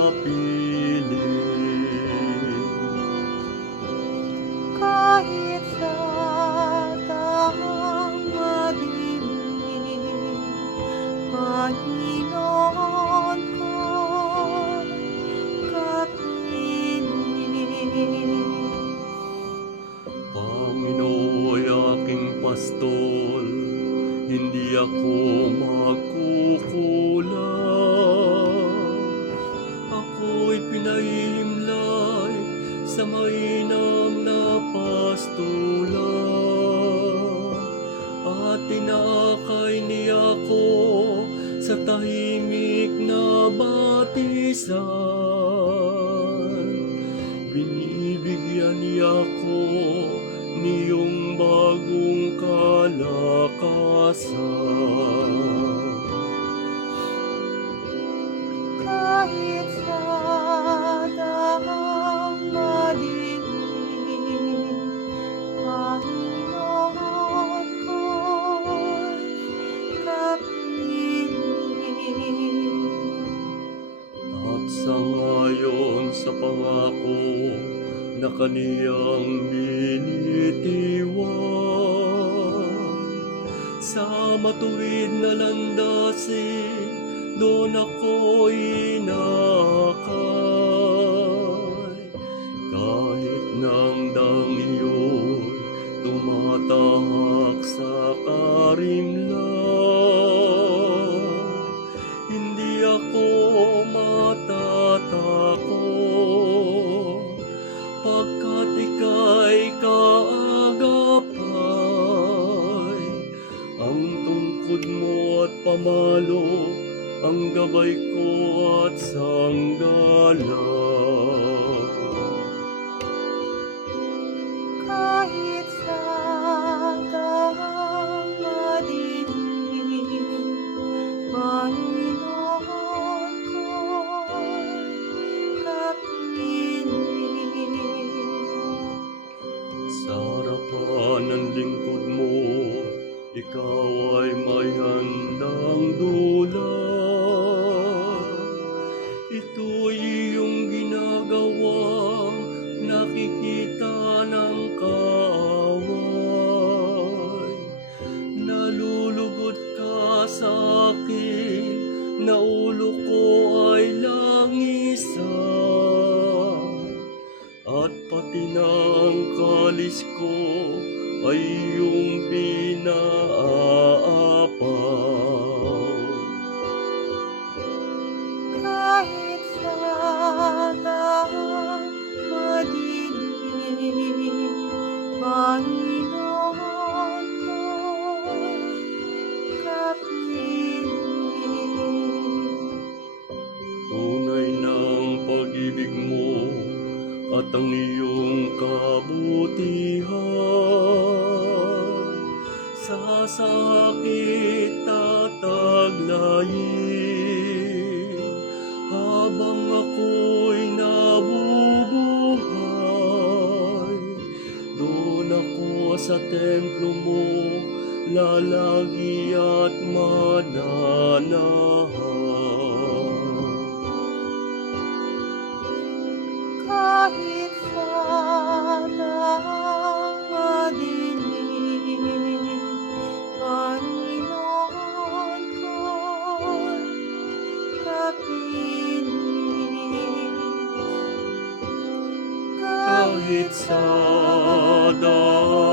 kapiling. Kahit sa dahang madilim, Panginoon ko'y kapiling. Panginoon ay aking pastol, hindi ako magkukulang. Ako'y pinahimlay sa mainam na pastulan, at tinakay niya ako sa tahimik na batisan. Binibigyan niya ako niyong bagong kalakasan. Kahit sa dahang madilim, Panginoon ko'y kapiling. At sangayon sa pangako na kaniyang binitiwan, sa matuwid na landasin, doon ako inakay. Kahit nang dangyo'y tumatahak sa karimlan, hindi ako matatakot, pagkat ika'y kaagapay. Ang tungkod mo at pamalo, ang gabay ko at sanggala. Kahit sa dahang madilim, Panginoon ko'y kapiling. Sa harapan ng lingkod mo, ikaw ay may handang dula. Ito'y iyong ginagawang nakikita ng kaaway. Nalulugod ka sa akin, na ulo ko ay langisan, at pati ng kalis ko ay iyong pinaapaw. Kahit sa dahang madilim, Panginoon ko'y kapiling. Tunay ng pag-ibig mo at ang iyong kabutihan, sa sakit tataglayin, habang ako'y nabubuhay. Doon ako sa templo mo lalagi at mananahan. Kahit sa dahang madilim, Panginoon ko'y kapiling. Kahit sa dahang